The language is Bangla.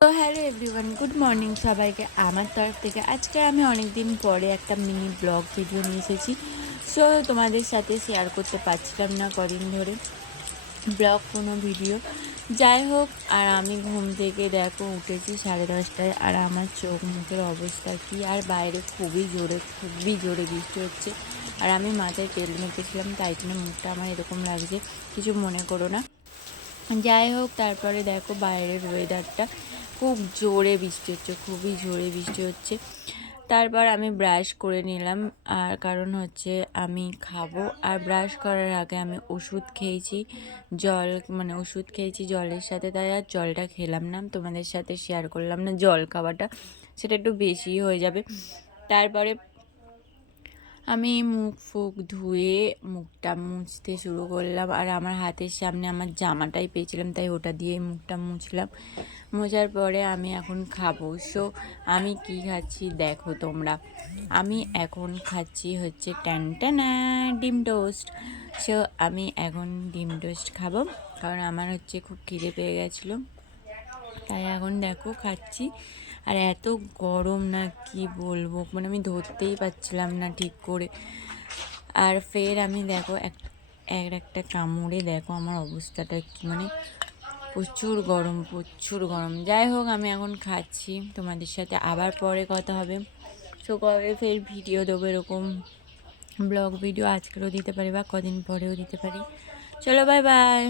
তো হ্যালো এভরিওয়ান, গুড মর্নিং সবাইকে আমার তরফ থেকে। আজকে আমি অনেক দিন পরে একটা মিনি ব্লগ ভিডিও নিয়ে এসেছি। সো তোমাদের সাথে শেয়ার করতে পারছিলাম না কদিন ধরে ব্লগ কোনো ভিডিও। যাই হোক, আর আমি ঘুম থেকে দেখো উঠেছি 10:30টায়, আর আমার চোখ মুখের অবস্থা কী! আর বাইরে খুবই জোরে বৃষ্টি হচ্ছে। আর আমি মাথায় তেল মেখেছিলাম, তাই জন্য মুখটা আমার এরকম লাগছে, কিছু মনে করো না। যাই হোক, তারপরে দেখো বাইরের ওয়েদারটা, খুব জোরে বৃষ্টি হচ্ছে, খুবই জোরে বৃষ্টি হচ্ছে। তারপর আমি ব্রাশ করে নিলাম, আর কারণ হচ্ছে আমি খাবো। আর ব্রাশ করার আগে আমি ওষুধ খেয়েছি, ওষুধ খেয়েছি জলের সাথে, তাই আর জলটা খেলাম না, তোমাদের সাথে শেয়ার করলাম না জল খাওয়াটা, সেটা একটু বেশি হয়ে যাবে। তারপরে আমি মুখ ফুক ধুয়ে মুখটা মুছতে শুরু করলাম, আর আমার হাতের সামনে আমার জামাটাই পেয়েছিলাম, তাই ওটা দিয়ে মুখটা মুছলাম। মোছার পরে আমি এখন খাবো। সো আমি কি খাচ্ছি দেখো তোমরা। আমি এখন খাচ্ছি হচ্ছে ট্যানটানা ডিম টোস্ট। সো আমি এখন ডিম টোস্ট খাবো, কারণ আমার হচ্ছে খুব খিদে পেয়ে গেছিলো, তাই এখন দেখো খাচ্ছি। আর এত গরম না কি বলবো, আমি ধরতেই পারছিলাম না ঠিক করে। আর ফের আমি দেখো একটা কামড়ে দেখো আমার অবস্থাটা কি, প্রচুর গরম, প্রচুর গরম। যাই হোক, আমি এখন খাচ্ছি, তোমাদের সাথে আবার পরে কথা হবে। সো কবে ফের ভিডিও দেবো এরকম ব্লগ ভিডিও, আজকেরও দিতে পারি বা কদিন পরেও দিতে পারি। চলো, বাই বাই।